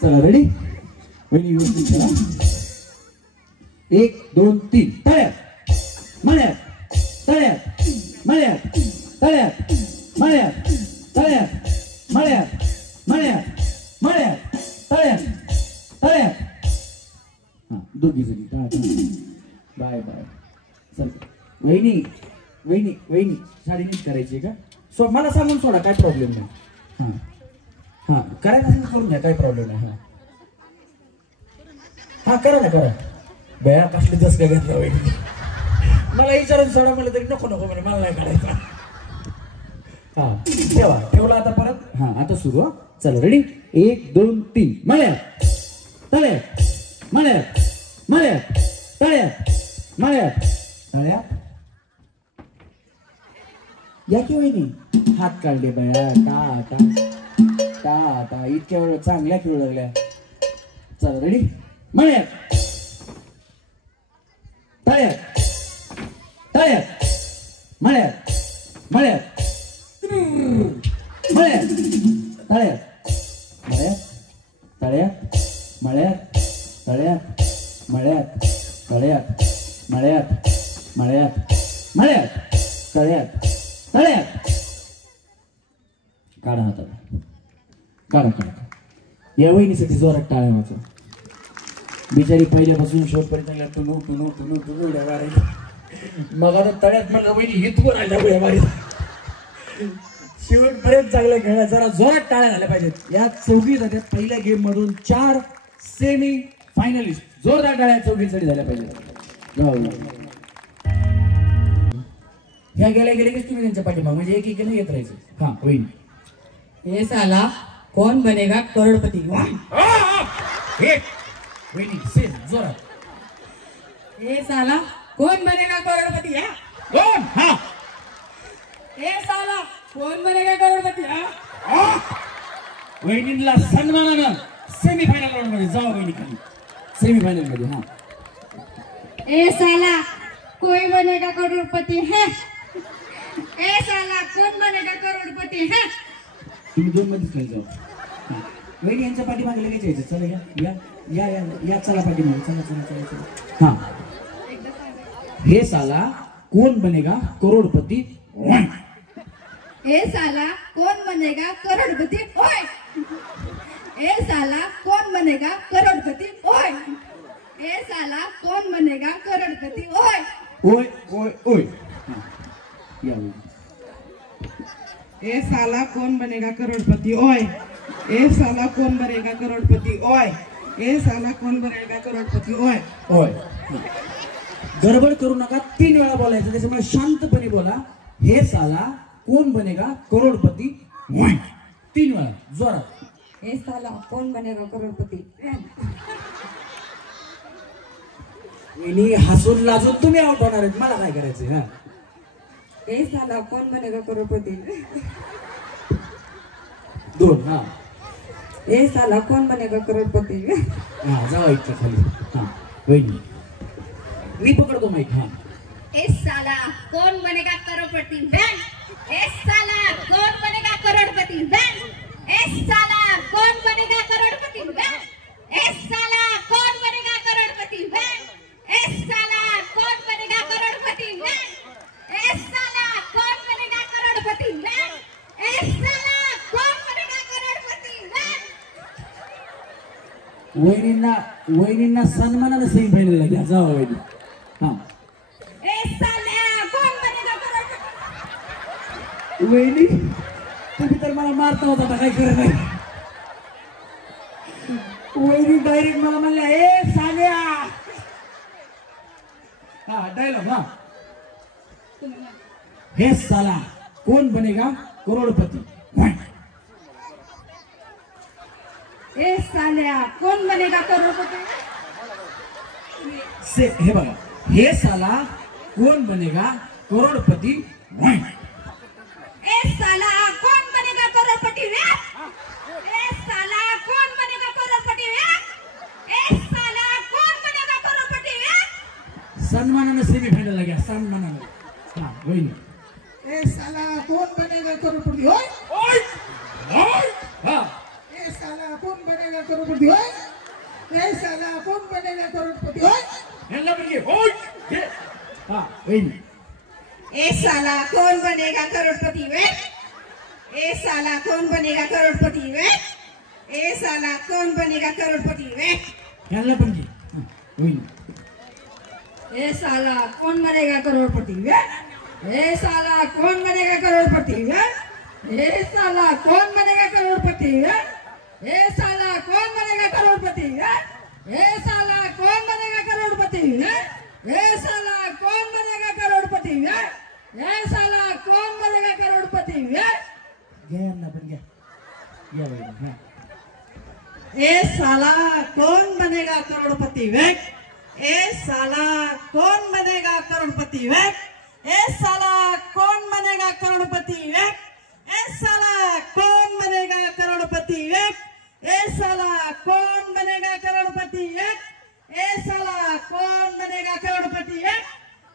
चला रेडी. वेळी व्यवस्थित करा. 1 2 3 तळ्यात मळ्यात तळ्यात मळ्यात तळ्यात मळ्यात तळ्यात मळ्यात मळ्यात मळ्यात तळ्यात तळ्यात. हा दोघी जणी बाय बाय. चल वहिनी वहिनी वहिनी साडी नीट करायची का? सो मला सांगून सोडा, काय प्रॉब्लेम नाही. हां हां करायचं असेल करून घ्या, काय प्रॉब्लेम नाही. हां हां करा ना करा. बया कसली दस काय घेतला वहिनी. मला विचारून सोडा म्हणलं तरी नको नको म्हणे, मला नाही करायचा. हा ठेवा ठेवला आता परत. हा आता सुरू. चला रेडी. 1 2 3 मळ्यात तळ्यात मळ्यात मळ्यात तळ्यात मळ्यात तळ्यात. या की वहिनी हात काढले बया. टा इतक्या वेळ चांगल्या खेळू लागल्या. चला रेडी. मळ्यात तळ्यात तळ्यात मळ्यात मळ्यात मळ्यात तळ्यात मळ्यात तळ्यात मळ्यात तळ्यात मळ्यात तळ्यात मळ्यात मळ्यात मळ्यात तळ्यात तळ्यात. काढा हाताला. काढा काढा. या वहिनीसाठी जोरात टाळ्या वाजवा. बिचारी पहिल्यापासून शेवटपर्यंत टुनू उड्या मारायला. मग आता तळ्यात म्हणलं वहिनी हितवर राहिल्या उड्या मारायला. शेवटपर्यंत चांगलं खेळला. जरा जोरात टाळ्या झाल्या पाहिजेत. या चौघी जात्यात पहिल्या गेम मधून 4 सेमी फायनलिस्ट. जोरदार टाळ्या चौघीसाठी झाल्या पाहिजेत. ह्या गेल्या की तुम्ही त्यांच्या पाठीमाग म्हणजे एक येत राहायचं. हा होईल. ये साला कौन बनेगा करोड़पति. वहिनी सेम जोरात. ये साला कौन बनेगा करोड़पति. कोण. हा ये साला कौन बनेगा करोड़पति. वहिनीला सन्मानानं सेमीफायनल राऊंड मध्ये जावा. वहिनी खाली सेमीफायनल मध्ये. हा ए साला कोई बनेगा करोड़पति है. ए साला कौन बनेगा करोड़पति है. तुम्ही 2 मध्येच खाली जाऊ. वहिनी यांच्या पाठीमागे लगेच यायचं. चला या या या या या चला पाठीमागे. चला चला चला चला. हा हे साला कोण बनेगा करोडपती. ए साला कौन बनेगा करोड़पति. ओए ए साला कौन बनेगा करोड़पति. ओए ए साला कौन बनेगा करोड़पति. ओए ओय ओय ओय. या ए साला कौन बनेगा करोड़पति. ओए ए साला कौन बनेगा करोड़पति. ओए ए साला कौन बनेगा करोड़पति. ओए ओय. गडबड करू नका. 3 वेळा बोलायचं. त्याच्यामुळे शांतपणे बोला. हे साला कोण बनेगा करोडपती. 3 वेळा जोरात. ए साला कौन बनेगा करोड़पति. वहिनी हसून लाजून तुम्ही आउट होणार आहेत. मला काय करायचं. हा ए साला कौन बनेगा करोड़पति. 2. हा ए साला कौन बनेगा करोड़पति. हा जावा इतक्या खाली. हा वहिनी मी पकडतो माईक. हा ए साला कौन बनेगा करोड़पति. बैंड. ए साला कौन बनेगा करोड़पति. बैंड. ए साला कौन बनेगा करोड़पति. बैंड. ए साला कौन बनेगा करोड़पति. बैंड. ए साला कौन बनेगा करोड़पति. बैंड. ए साला कौन बनेगा करोड़पति. बैंड. ए साला कौन बनेगा करोड़पति. बैंड. वहिनींना सन्मानानं सेमीफायनलला घ्या. जावा वहिनी. हा ए साला कौन बनेगा करोड़पति. वहिनी तुम्ही तर मला मारता होता. काय करत नाही. वहिनी डायरेक्ट मला म्हणल्या ए साल्या. हा डायलॉग. हा हे साला कौन बनेगा करोड़पति। ए साल्या कोण बनेगा करोडपती। से हे बघा, हे साला कौन बनेगा करोड़पति। ए साला कोण बनेगा करोडपती वे। ए साला कोण बनेगा करोडपती वे। ए साला कोण बनेगा करोडपती वे। सन्मानाने सेमीफायनलला गया, सन्मानाने। हा वहिनी, ए साला कौन बनेगा करोड़पति। ओय ओय ओय हा ए साला कौन बनेगा करोड़पति। ओय ए साला कौन बनेगा करोड़पति। ओय यांना म्हणजे ओय हे हा वहिनी, ए साला कौन बनेगा करोड़पति वे। ए साला कौन बनेगा करोड़पति वे। ए साला कौन बनेगा करोड़पति वे। यांना पण घे वहिनी। ए साला कौन बनेगा करोड़पति वे। ए साला कौन बनेगा करोड़पति वे। ए साला कौन बनेगा करोड़पति वे। ए साला कौन बनेगा करोड़पति वे। ए साला कौन बनेगा करोड़पति वे। ए साला कौन बनेगा करोड़पति वे। ए साला कौन बनेगा करोड़पति वे। घ्या यांना पण घ्या, घ्या वहिनी। हा ए साला कौन बनेगा करोड़पति वे। ए साला कौन बनेगा करोड़पति वे। ए साला कौन बनेगा करोड़पति वे। ए साला कौन बनेगा करोड़पति वे। ए साला कौन बनेगा करोड़पति वे। ए साला कौन बनेगा करोड़पति वे।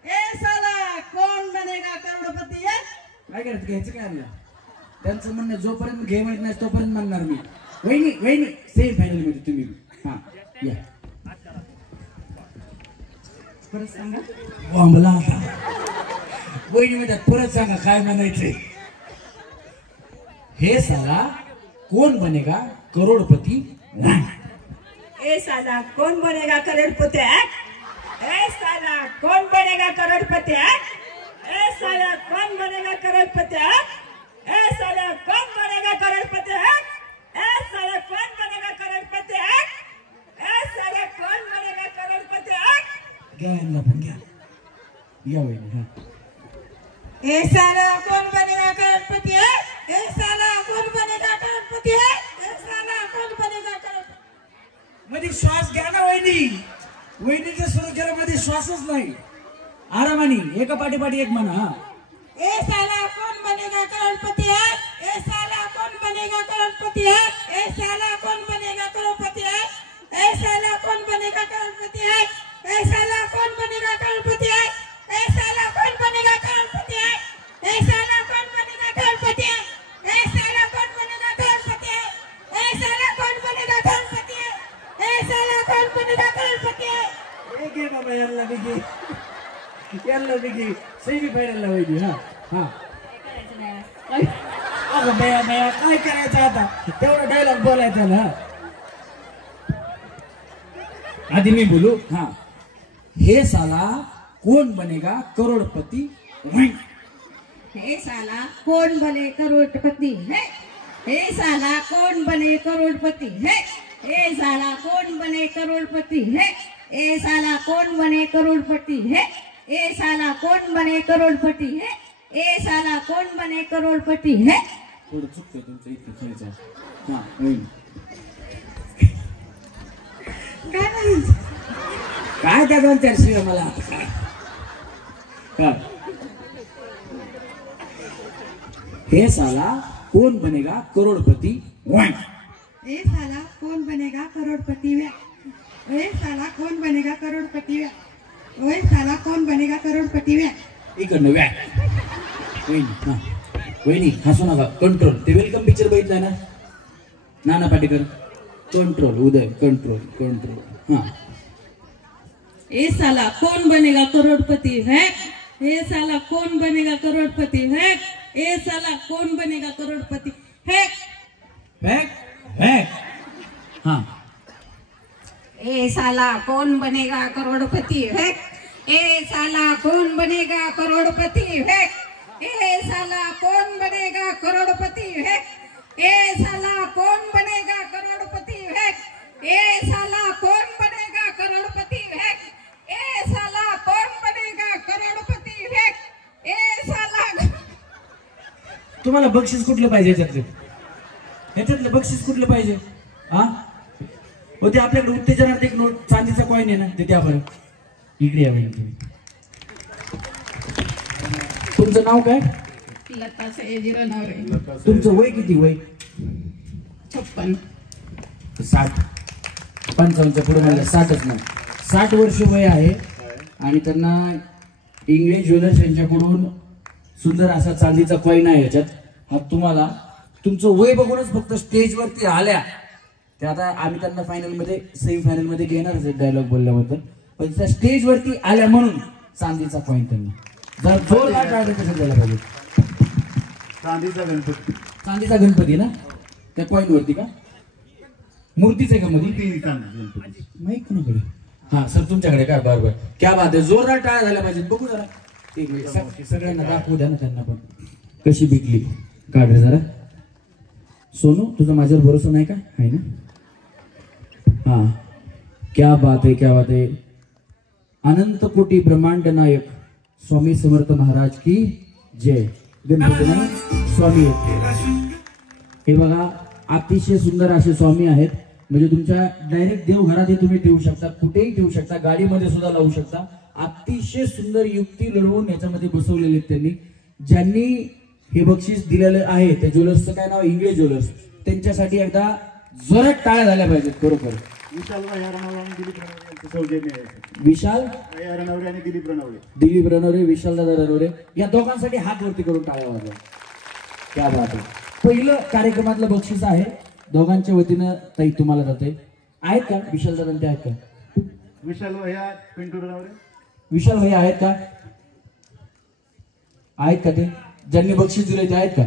ए साला कौन बनेगा करोड़पति वे। काय करायचं, घ्यायचं काय आणलं त्यांचं म्हणणं, जोपर्यंत घे माहित नाही तोपर्यंत म्हणणार मी। वहिनी वहिनी सेमीफायनल मध्ये तुम्ही हा या परत सांगा। वांबला आता वहिनी म्हणतात परत सांगा काय म्हणायचंय। हे साला कौन बनेगा करोड़पति। ए साला कौन बनेगा करोड़पति। ए साला कौन बनेगा करोड़पति। ए साला कौन बनेगा करोड़पति। ए साला कौन बनेगा करोड़पति। ए साला कौन बनेगा करोड़पति। ए साला कौन बनेगा करोड़पति। घ्या यांना पण घ्या, या वहिनी। हा ए साला कौन बनेगा करोड़पति। ए साला कौन बनेगा करोड़पति। ए साला कौन बनेगा करोड़पति। मध्ये श्वास घ्या ना वहिनी, वहिनीच्या स्वरामध्ये श्वासच नाही। आरामाने एका पाठीपाठी एक म्हणा। हा ए साला कौन बनेगा करोड़पति है। ए साला कौन बनेगा करोड़पति है। ए साला कौन बनेगा करोड़पति है। ए साला कौन बनेगा करोड़पति है। ए साला कौन बनेगा करोड़पति है। ए साला कौन बनेगा करोड़पति है। ए साला कौन बनेगा करोड़पति है। ए साला कौन बनेगा करोड़पति है। ए साला कौन बनेगा करोड़पति है। ए साला कौन बनेगा करोड़पति है। एक एक बाबा यांना बिगी, यांना बिगी सेमीफायनलला वहिनी। हा हा अगं बया बया काय करायचं आता, तेवढा डायलॉग बोलायचा ना। आधी मी बोलू। हा हे साला कौन बनेगा करोड़पति। हे साला कौन बने करोड़पति है। हे साला कौन बने करोड़पति है। हे साला कौन बने करोड़पति है। ए साला कौन बने करोड़पति है। ए साला कौन बने करोड़पति है। ए साला कौन बने करोड़पति है। थोडं चुकतंय तुमचं इतकं खायचं। हा वहिनी काय त्या 2-4 शिवाय मला आता काय। हा हे साला कौन बनेगा करोड़पति। ए साला कौन बनेगा करोड़पति वे। ए साला कौन बनेगा करोड़पति वे। ओए साला कौन बनेगा करोड़पति वे। इकडनं व्या वहिनी। हा वहिनी हसू नका, कंट्रोल। ते वेलकम पिक्चर बघितला ना, नाना पाटेकर। कंट्रोल उदय, कंट्रोल कंट्रोल। हा ए साला कौन बनेगा करोड़पति है। ए साला कौन बनेगा करोड़पति है। ए साला कौन बनेगा करोड़पति है। हा ए साला कौन बनेगा करोड़पति है। ए साला कौन बनेगा करोड़पति है। ए साला कौन बनेगा करोड़पति है। ए साला कौन बनेगा करोड़पति है। ए साला कौन बनेगा करोड़पति है। ए साला कौन बनेगा करोड़पति है। ए साला तुम्हाला बक्षीस कुठलं पाहिजे ह्याच्यातलं बक्षीस कुठलं पाहिजे? हा होते आपल्याकडे उत्तेजनार्थ एक नोट चांदीचा कॉईन आहे ना, ते द्या बरं. इकडे या बहिणी तुम्ही. तुमचं नाव काय? लता सयाजी रनवरे. तुमचं वय किती? वय 56. 60. 55च्या पुढे म्हणलं 60च नाही. 60 वर्ष वय आहे आणि त्यांना इंग्लिश ज्वेलर्स यांच्याकडून सुंदर असा चांदीचा कॉईन आहे. याच्यात हा तुम्हाला तुमचं वय बघूनच फक्त स्टेजवरती आल्या ते आता आम्ही त्यांना फायनलमध्ये सेमीफायनल मध्ये घेणारच डायलॉग बोलल्याबद्दल, पण त्या स्टेजवरती आल्या म्हणून चांदीचा कॉईन त्यांना जर जोरदार टाळ्या कसं द्यायला पाहिजे. चांदीचा गणपती ना त्या कॉईन वरती का? मूर्तीच आहे का मध्ये? माहित कोणाकडे? हा सर तुमच्याकडे काय? बरोबर. क्या बात आहे. जोरदार टाळ्या झाल्या पाहिजेत. बघू जरा सगळ्यांना दाखवू द्या ना त्यांना पण कशी बिकली. काढ रे जरा. सोनू तुझा माझ्यावर भरोसा नाही का? आहे ना? हा क्या बात आहे, क्या बात आहे. अनंत कोटी ब्रह्मांड नायक स्वामी समर्थ महाराज की जय. गणपती स्वामी आहेत हे बघा. अतिशय सुंदर असे स्वामी आहेत. म्हणजे तुमच्या डायरेक्ट देवघरात तुम्ही ठेवू शकता, कुठेही ठेवू शकता, गाडीमध्ये सुद्धा लावू शकता. अतिशय सुंदर युक्ती लढवून याच्यामध्ये बसवलेले त्यांनी. ज्यांनी हे बक्षीस दिलेलं आहे त्या ज्वेलर्सचं काय नाव? English jewellers. त्यांच्यासाठी एकदा जोरात टाळ्या झाल्या पाहिजेत. बरोबर. विशाल आणि दिलीप रणवरे, विशाल दादा रणवरे या दोघांसाठी हात वरती करून टाळ्या वाजवा. क्या बात आहे. पहिलं कार्यक्रमातलं बक्षीस आहे दोघांच्या वतीनं. ताई तुम्हाला जाते आहेत का? विशाल दादा ते आहेत का? विशाल भैया आहेत का? आहेत का ते ज्यांनी बक्षीस दिले ते आहेत का?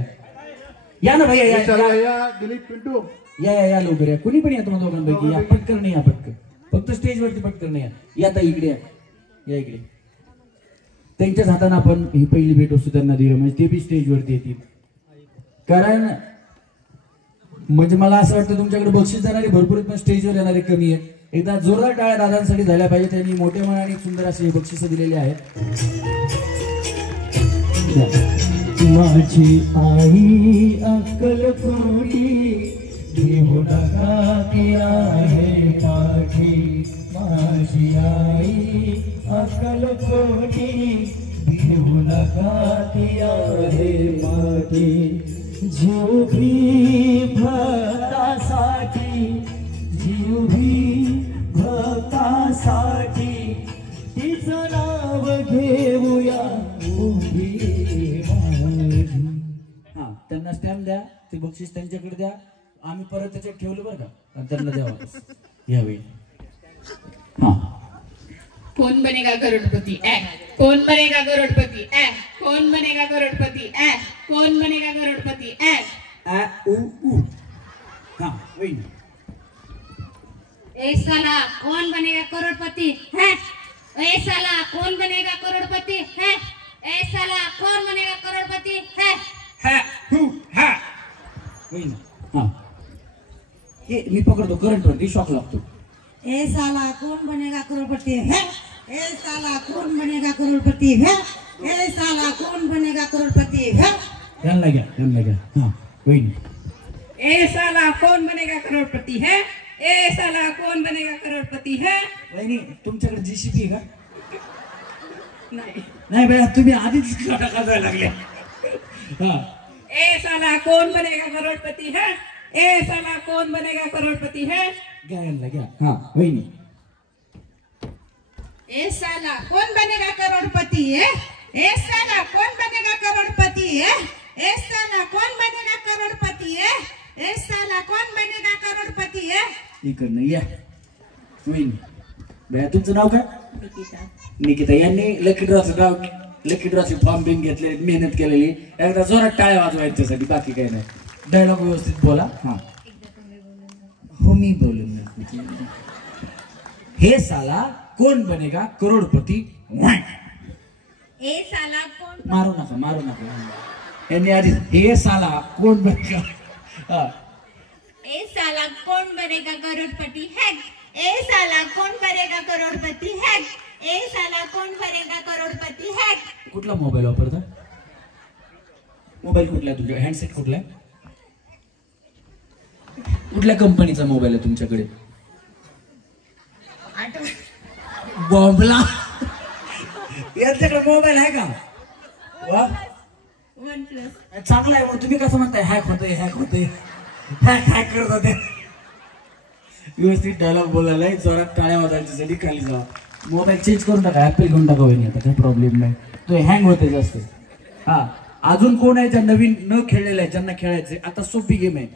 या ना भैया. दिलीप पिंटू या लवकर या. कुणी पण या तुम्हाला दोघांपैकी. या पटकन नाही, या पटकन. फक्त स्टेजवरती पटकन नाही या. ताई इकडे या इकडे. त्यांच्याच हाताने आपण ही पहिली भेट वस्तू त्यांना दिली म्हणजे ते बी स्टेजवरती येतील. कारण म्हणजे मला असं वाटतं तुमच्याकडे बक्षीस देणारे भरपूर आहेत पण स्टेजवर येणारे कमी आहेत. एकदा जोरदार टाळ्या दादांसाठी झाल्या पाहिजे. त्यांनी मोठ्या मनाने सुंदर अशी बक्षिस दिलेली आहेत. माझी आई अक्कलकोटी देऊ नका तिला हे पाठी. माझी आई अक्कलकोटी देऊ नका तिला हे पाठी. जीव भी भक्तासाठी, जीव भी भक्तासाठी तिचं नाव घेऊया उभी माझी. हा त्यांना स्टॅम्प द्या. ते बक्षीस त्यांच्याकडे द्या. आम्ही परत त्याच्यात ठेवलं बरं का आणि त्यांना द्यावा यावेळी. हा कौन बनेगा करोड़पति? कौन बनेगा करोड़पति? कौन बनेगा करोड़पति? कौन बनेगा करोड़पति? हा वही. ए साला कौन बनेगा करोड़पति है? ए साला कौन बनेगा करोड़पति है? ए साला कौन बनेगा करोड़पति है? वही. हा हे मी पकडतो करंट वरती शॉक लागतो. ए साला कौन बनेगा करोड़पति है? ए साला कौन बनेगा करोड़पति है? ए साला कौन बनेगा करोड़पति है? यांना घ्या. हा वही. ए साला कौन बनेगा करोड़पति है? ए साला कौन बनेगा करोड़पति है? वहिनी तुमच्याकडे जीसीपी आहे का? नाही. नाही भैया तुम्ही आधीच करायला लागले. हा ए साला कौन बनेगा करोड़पति है? ए साला कौन बनेगा करोड़पति है? घ्या. हा वहिनी. ए साला कौन बनेगा करोड़पति है? ए साला कौन बनेगा करोड़पति है? ए साला कौन बनेगा करोड़पति है? ए साला कौन बनेगा करोड़पति है? इकडनं या वहिनी. भैया तुमचं नाव काय? निकिता. यांनी लकी ड्रॉचे फॉर्म बिन घेतले, मेहनत केलेली. एकदा जोरात टाळ्या वाजवा यांच्यासाठी. बाकी काही नाही. डायलॉग व्यवस्थित बोला. हा हो मी बोलून. हे साला कौन बनेगा करोड़पति? ए साला कौन मारू नका. यांनी आधी हे साला कोण बनेगा. ए साला कौन बनेगा करोड़पति है? ए साला कौन बनेगा करोड़पति है? ए साला कौन बनेगा करोड़पति है? कुठला मोबाईल वापरता? मोबाईल कुठला आहे तुमच्या? हँडसेट कुठला आहे? कुठल्या कंपनीचा मोबाईल आहे तुमच्याकडे? बॉम्बला यांच्याकडे मोबाईल आहे का? वा चांगला आहे. मग तुम्ही कसं म्हणताय हॅक होतंय हॅक करत होते? व्यवस्थित डायलॉग बोलायला जोरात टाळ्या वाजवायच्यासाठी खाली जावा. मोबाईल चेंज करून टाका, ऍपल घेऊन टाका वहिनी, आता काही प्रॉब्लेम नाही. तो हँग होते जास्त. हा, अजून कोण आहे ज्या नवीन न खेळलेला आहे, ज्यांना खेळायचे? आता सोपी गेम आहे.